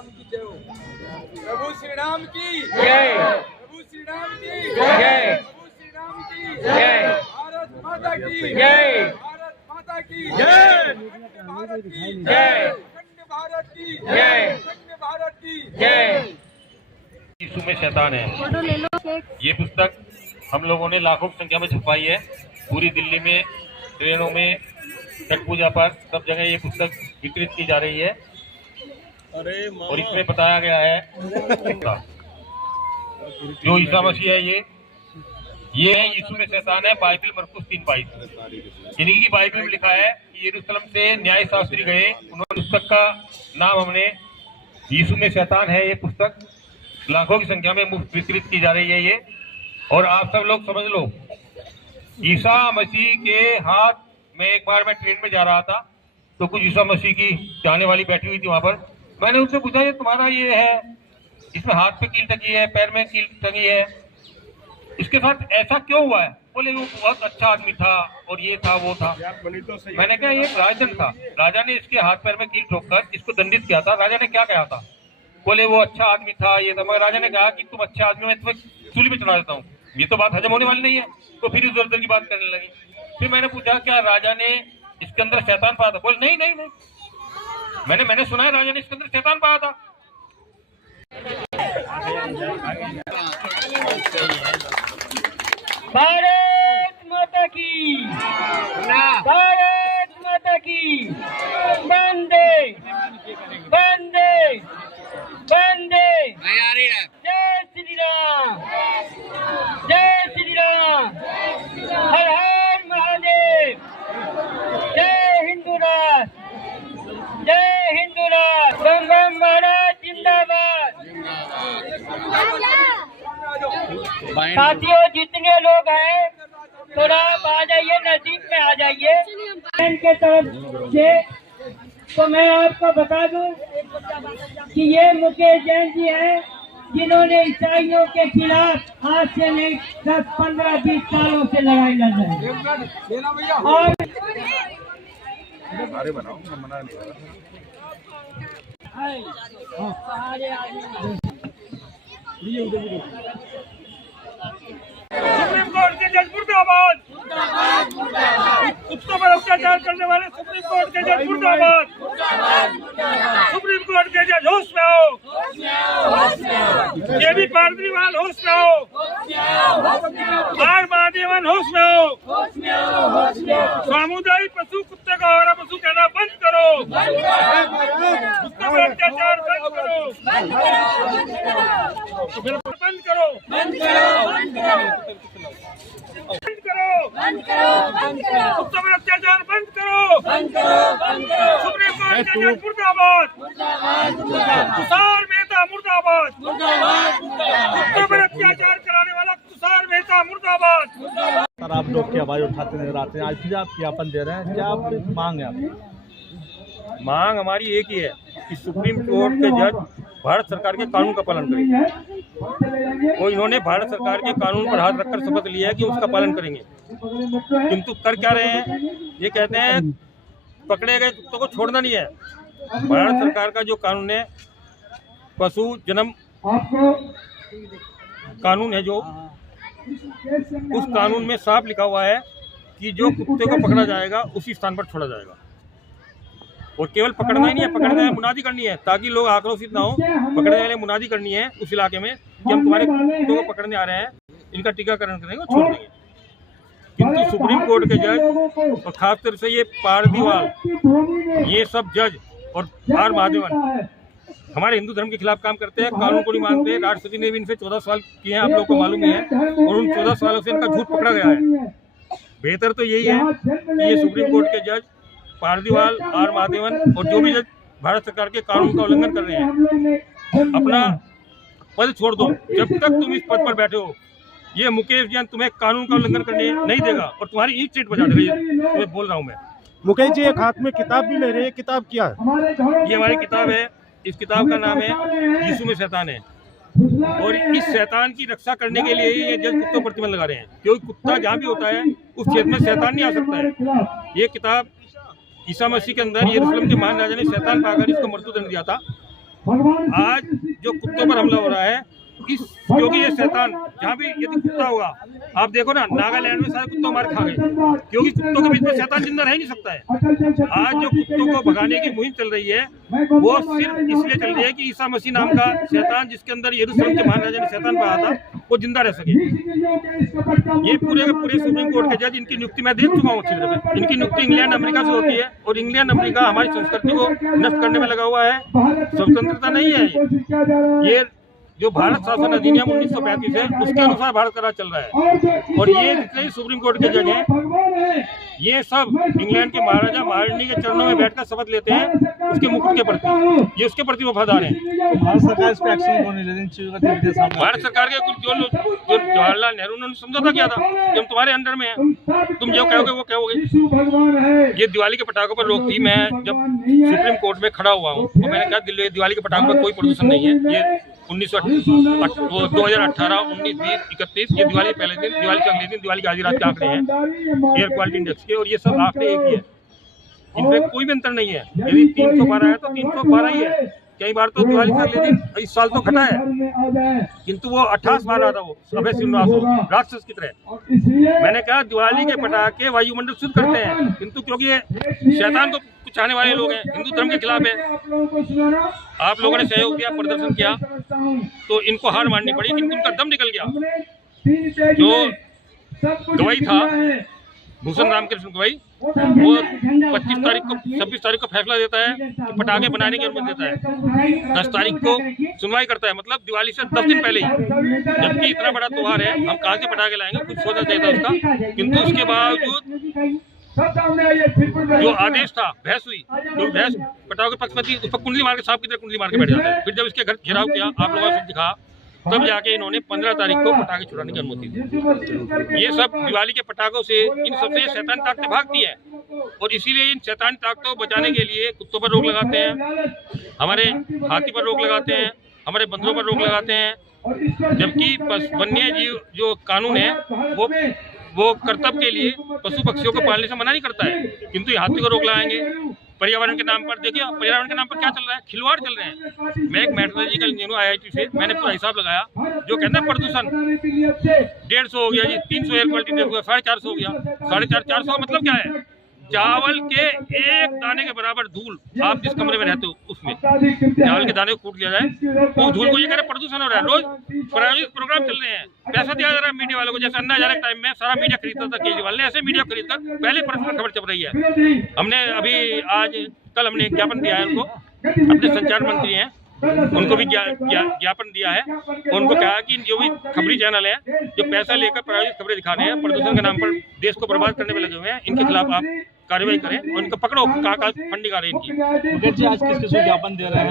राम की जय हो। प्रभु श्री राम की जय। प्रभु श्री राम की जय। प्रभु श्री राम की जय। भारत माता की जय। भारत माता की जय। भारत की जय। अखंड भारत की जय। अखंड भारत की जय। यीशु में शैतान है। ये पुस्तक हम लोगों ने लाखों की संख्या में छपवाई है। पूरी दिल्ली में, ट्रेनों में, छठ पूजा पर सब जगह ये पुस्तक वितरित की जा रही है। और इसमें बताया गया है जो ईसा मसीह है, ये है यीशु में शैतान है। बाइबल मरकुस 3:22 इन्हीं की बाइबल में लिखा है कि यरूशलेम से न्याय शास्त्री गए, उन्होंने पुस्तक का नाम हमने यीशु में शैतान है। ये पुस्तक लाखों की संख्या में मुफ्त वितरित की जा रही है ये। और आप सब लोग समझ लो, ईसा मसीह के हाथ में, एक बार मैं ट्रेन में जा रहा था तो कुछ ईसा मसीह की चाहने वाली बैठी हुई थी वहां पर। मैंने उनसे पूछा, ये तुम्हारा ये है, इसमें हाथ पे कील टंगी है, पैर में कील टंगी है, इसके साथ ऐसा क्यों हुआ है? बोले वो बहुत अच्छा आदमी था और ये था वो था। मैंने कहा ये राजन था, राजा ने इसके हाथ पैर में कील ठोककर इसको दंडित किया था। राजा ने क्या कहा था? बोले वो अच्छा आदमी था, ये था। मगर राजा ने कहा कि तुम अच्छा आदमी, मैं तुम्हें सूली पे चढ़ा देता हूँ। ये तो बात हजम होने वाली नहीं है। तो फिर इस उधर की बात करने लगी। फिर मैंने पूछा क्या राजा ने इसके अंदर शैतान पाया था? बोले नहीं नहीं नहीं, मैंने सुना है राजा ने इसके अंदर शैतान पाया था। भारत माता की, भारत माता की, वंदे वंदे वंदे। जय श्री राम, जय श्री राम, हर हर महादेव। जय हिंदू राष्ट्र, जय हिंदू राष्ट्र। बम बम महाराज जिंदाबाद। साथियों जितने लोग हैं थोड़ा आप आ जाइए, नजदीक में आ जाइए इनके तरफ से। तो मैं आपको बता दूं कि ये मुकेश जैन जी हैं जिन्होंने ईसाइयों के खिलाफ आज से नहीं 10, 15, 20 सालों से लड़ाई लड़ रहे हैं। और मना नहीं सुप्रीम कोर्ट के जज मुर्दाबाद। कुत्तों पर अत्याचार करने वाले सुप्रीम कोर्ट के जज मुर्दाबाद। सुप्रीम कोर्ट के जज होश में आओ। ये भी पारदरीवाल होश में आओ। आर महादेवन होश में आओ। सामुदायिक पशु कुत्ते का आवारा पशु कहना बंद करो। कुत्तों पर अत्याचार बंद करो। बंद करो, बंद करो, बंद करो, बंद करो, कुत्तों पर अत्याचार बंद करो, बंद करो, बंद करो। सुप्रीम कोर्ट के जज मुर्दाबाद, तुषार मेहता मुर्दाबाद, कुत्तों पर अत्याचार कराने वाला तुषार मेहता मुर्दाबाद। सर आप लोग की आवाज उठाते नजर आते हैं, आज फिर आप ज्ञापन दे रहे हैं, क्या आप मांग है आपकी? मांग हमारी एक ही है कि सुप्रीम कोर्ट के जज भारत सरकार के कानून का पालन करेंगे। वो इन्होंने भारत सरकार के कानून पर हाथ रखकर शपथ लिया है कि उसका पालन करेंगे, किंतु कर क्या रहे हैं? ये कहते हैं पकड़े गए कुत्तों को छोड़ना नहीं है। भारत सरकार का जो कानून है, पशु जन्म कानून है, जो उस कानून में साफ लिखा हुआ है कि जो कुत्ते को पकड़ा जाएगा उसी स्थान पर छोड़ा जाएगा। और केवल पकड़ना ही नहीं है, पकड़ने वाले मुनादी करनी है ताकि लोग आक्रोशित ना हो। पकड़ने वाले मुनादी करनी है उस इलाके में कि हम तुम्हारे कुत्तों को पकड़ने आ रहे हैं, इनका टीकाकरण करेंगे और छोड़ देंगे। किंतु सुप्रीम कोर्ट के जज और खासतौर से ये पारदीवाल, ये सब जज और आर महादेवन हमारे हिंदू धर्म के खिलाफ काम करते हैं, कानून को नहीं मानते। राष्ट्रपति ने भी इनसे 14 सवाल किए हैं, आप लोगों को मालूम ही है, और उन 14 सवालों से इनका झूठ पकड़ा गया है। बेहतर तो यही है कि ये सुप्रीम कोर्ट के जज पारदीवाल, आर महादेवन और जो भी जज भारत सरकार के कानून का उल्लंघन कर रहे हैं, अपना पद छोड़ दो। जब तक तुम इस पद पर बैठे हो, ये मुकेश जैन तुम्हें कानून का उल्लंघन करने नहीं देगा और तुम्हारी ईंट चीट बजा देगा। तुम्हें बोल रहा हूँ मैं। मुकेश जी एक हाथ में किताब भी ले रहे हैं, किताब क्या है? ये हमारी किताब है, इस किताब का नाम है यीशु में शैतान है। और इस शैतान की रक्षा करने के लिए ये जज कुत्तों पर प्रतिबंध लगा रहे हैं, क्योंकि कुत्ता जहाँ भी होता है उस क्षेत्र में शैतान नहीं आ सकता है। ये किताब ईसा मसीह के अंदर यरूशलेम के महान राजा ने शैतान पाकर इसको मृत्युदंड दिया था। आज जो कुत्तों पर हमला हो रहा है क्योंकि ये शैतान जहाँ भी यदि कुत्ता होगा, आप देखो ना नागालैंड में सारे कुत्तों मार खा गए क्योंकि कुत्तों के बीच में शैतान जिंदा रह नहीं सकता है। आज जो कुत्तों को भगाने की मुहिम चल रही है वो सिर्फ इसलिए चल रही है कि ईसा मसीह नाम का शैतान जिसके अंदर यरूशलेम के महाराजा ने शैतान पाया था वो जिंदा रह सके। ये पूरे के पूरे सुप्रीम कोर्ट के जज इनकी नियुक्ति मैं देख चुका हूँ अच्छी तरह से। इनकी नियुक्ति इंग्लैंड अमेरिका से होती है और इंग्लैंड अमेरिका हमारी संस्कृति को नष्ट करने में लगा हुआ है। स्वतंत्रता नहीं है। ये जो भारत शासन अधिनियम 1935 है उसके अनुसार भारत का राज चल रहा है और ये जितने भी सुप्रीम कोर्ट के जज हैं ये सब इंग्लैंड के महाराजा महारानी के चरणों में बैठकर शपथ लेते हैं उसके मुकुट के प्रति, ये उसके प्रति वफादार हैं। भारत सरकार इस पर एक्शन क्यों नहीं ले रही? इन चीजों का धीरे धीरे भारत सरकार के कुछ जो जवाहरलाल नेहरू ने समझौता किया था कि हम तुम्हारे अंडर में हैं, तुम जो कहोगे वो कहोगे। ये दिवाली के पटाखों पर रोक थी। मैं जब सुप्रीम कोर्ट में खड़ा हुआ हूँ तो मैंने कहा दिवाली के पटाखों पर कोई प्रदूषण नहीं है। ये 2018, 19, 20, 31 ये दिवाली पहले दिन, दिवाली के अगले दिन, दिवाली की आधी रात के आंकड़े हैं एयर क्वालिटी इंडेक्स के और ये सब आंकड़े एक ही है, इनमें कोई भी अंतर नहीं है। यदि 312 है तो 312 ही है। कई बार तो दिवाली से अगले दिन इस साल तो घटा है किंतु वो 28 बार आता वो अभय श्रीनिवास हो राक्षस की तरह। मैंने कहा दिवाली के पटाखे वायुमंडल शुद्ध करते हैं किंतु क्योंकि ये शैतान को चाहने वाले लोग हैं, हिंदू धर्म के खिलाफ है। आप लोगों ने सहयोग दिया, प्रदर्शन किया तो इनको हार माननी पड़ी किंतु उनका दम निकल गया। जो गवाही था भूषण राम कृष्ण गवाही वो 26 तारीख को 26 तारीख को फैसला देता है कि पटाखे बनाने की अनुमति देता है, 10 तारीख को सुनवाई करता है, मतलब दिवाली से 10 दिन पहले ही। जबकि इतना बड़ा त्योहार है हम कहाँ से पटाखे लाएंगे, कुछ सोचना चाहिए था उसका। किंतु उसके बावजूद जो आदेश था बहस हुई, जो बहस पटाखे पक्ष में थी उस पर कुंडली मार के सांप की तरह कुंडली मार के बैठ जाते हैं। फिर जब इसके घर घेराव किया आप लोगों ने दिखा तब जाके इन्होंने 15 तारीख को पटाखे छुड़ाने की अनुमति दी। ये सब दिवाली के पटाखों से इन सबसे शैतान ताकतें भागती हैं और इसीलिए इन शैतान ताकतों को बचाने के लिए कुत्तों पर रोक लगाते हैं, हमारे हाथी पर रोक लगाते हैं, हमारे बंदरों पर रोक लगाते हैं। जबकि वन्य जीव जो कानून है वो कर्तव्य के लिए पशु पक्षियों को पालने से मना नहीं करता है किंतु हाथी को रोक लगाएंगे। पर्यावरण के नाम पर देखिए, पर्यावरण के नाम पर क्या चल रहा है, खिलवाड़ चल रहे हैं। मैं एक मेट्रोलॉजिकल इंजीनियर IIT से, मैंने पूरा हिसाब लगाया जो कहता है प्रदूषण 150 हो गया जी, 300 एयर क्वालिटी इंडेक्स हो गया, 450 हो गया, 450 का मतलब क्या है, चावल के एक दाने के बराबर धूल आप जिस कमरे में रहते हो उसमें चावल के दाने को कूट लिया जाए वो धूल को ये कह रहे प्रदूषण हो रहा है। रोज प्रायोजित प्रोग्राम चल रहे हैं, पैसा दिया जा रहा है मीडिया वालों को। जैसे अन्ना हजारे के टाइम में सारा मीडिया खरीदता था केजरीवाल ने, ऐसे मीडिया खरीद कर पहले परस्पर खबर चल रही है। हमने अभी कल हमने एक ज्ञापन दिया है उनको, अपने संचार मंत्री हैं उनको भी ज्ञापन दिया है और उनको कहा कि जो भी खबरी चैनल है जो पैसा लेकर प्रायोजित खबरें दिखा रहे हैं, प्रदूषण के नाम पर देश को बर्बाद करने में लगे हुए हैं, इनके खिलाफ आप कार्रवाई करें और इनको पकड़ो। कहाँ फंडिंग आ रही है इनकी। आज किस ज्ञापन दे रहे हैं?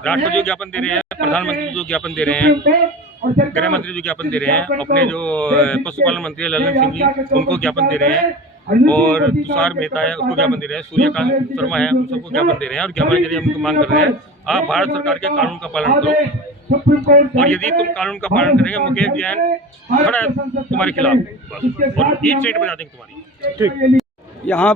राष्ट्रपति को ज्ञापन दे रहे हैं, प्रधानमंत्री जो ज्ञापन दे रहे हैं, गृह मंत्री जो ज्ञापन दे रहे हैं, अपने जो पशुपालन मंत्री ललन सिंह जी उनको ज्ञापन दे रहे हैं और तुषार मेहता है उसको ज्ञापन दे रहे हैं, सूर्यकांत शर्मा है उन सबको ज्ञापन दे रहे हैं और ज्ञापन के जरिए हम उनको मांग कर रहे हैं आप भारत सरकार के कानून का पालन करो और यदि तुम कानून का पालन करेंगे मुकेश जैन खड़ा है तुम्हारे खिलाफ बस और 1 सेट बजा देंगे तुम्हारी। यहाँ